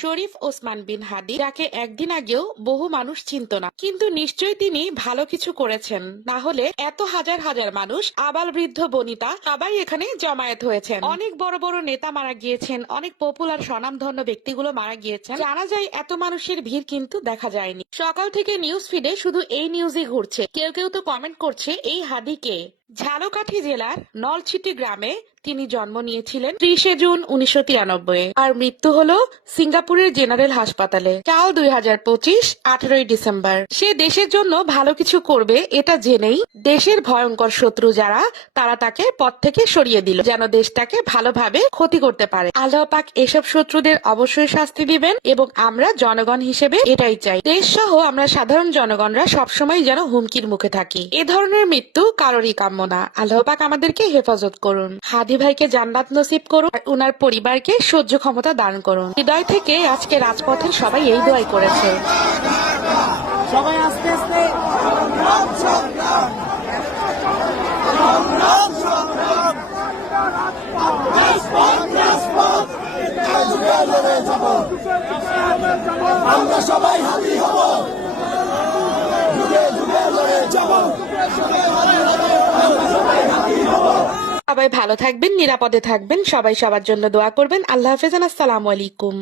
শরীফ ওসমান বিন হাদি, যাকে একদিন আগেও বহু মানুষ চিনত না, কিন্তু নিশ্চয়ই তিনি ভালো কিছু করেছেন, না হলে এত হাজার হাজার মানুষ, আবাল বৃদ্ধ বনিতা সবাই এখানে জমায়েত হয়েছেন। অনেক বড় বড় নেতা মারা গিয়েছেন, অনেক পপুলার স্বনামধন্য ব্যক্তিগুলো মারা গিয়েছেন। জানা যায় এত মানুষের ভিড় কিন্তু দেখা যায়নি। সকাল থেকে নিউজ ফিডে শুধু এই নিউজই ঘুরছে। কেউ কেউ তো কমেন্ট করছে, এই হাদিকে। ঝালকাঠি জেলার নলছিটি গ্রামে তিনি জন্ম নিয়েছিলেন 30 জুন 1993, আর মৃত্যু হলো সিঙ্গাপুরের জেনারেল হাসপাতালে কাল 2025 18 ডিসেম্বর। সে দেশের জন্য ভালো কিছু করবে এটা জেনেই দেশের ভয়ঙ্কর শত্রু যারা, তারা তাকে পথ থেকে সরিয়ে দিল, যেন দেশটাকে ভালোভাবে ক্ষতি করতে পারে। আল্লাহ পাক এসব শত্রুদের অবশ্যই শাস্তি দিবেন, এবং আমরা জনগণ হিসেবে এটাই চাই। দেশ সহ আমরা সাধারণ জনগণরা সবসময় যেন হুমকির মুখে থাকি। এ ধরনের মৃত্যু কারোরই কাম্য না। আল্লাহ পাক আমাদেরকে হেফাজত করুন। হাদি ভাইকে জান্নাত নসিব করুন, আর উনার পরিবারকে সহ্য ক্ষমতা দান করুন। হৃদয় থেকে আজকে রাজপথের সবাই এই দোয়াই করেছে। সবাই আস্তে আস্তে আমরা সবাই হাদি হব, যুগে যুগে লড়ে যাব। সবাই ভালো থাকবেন, নিরাপদে থাকবেন, সবাই সবার জন্য দোয়া করবেন। আল্লাহ হাফেজ, আসসালামু আলাইকুম।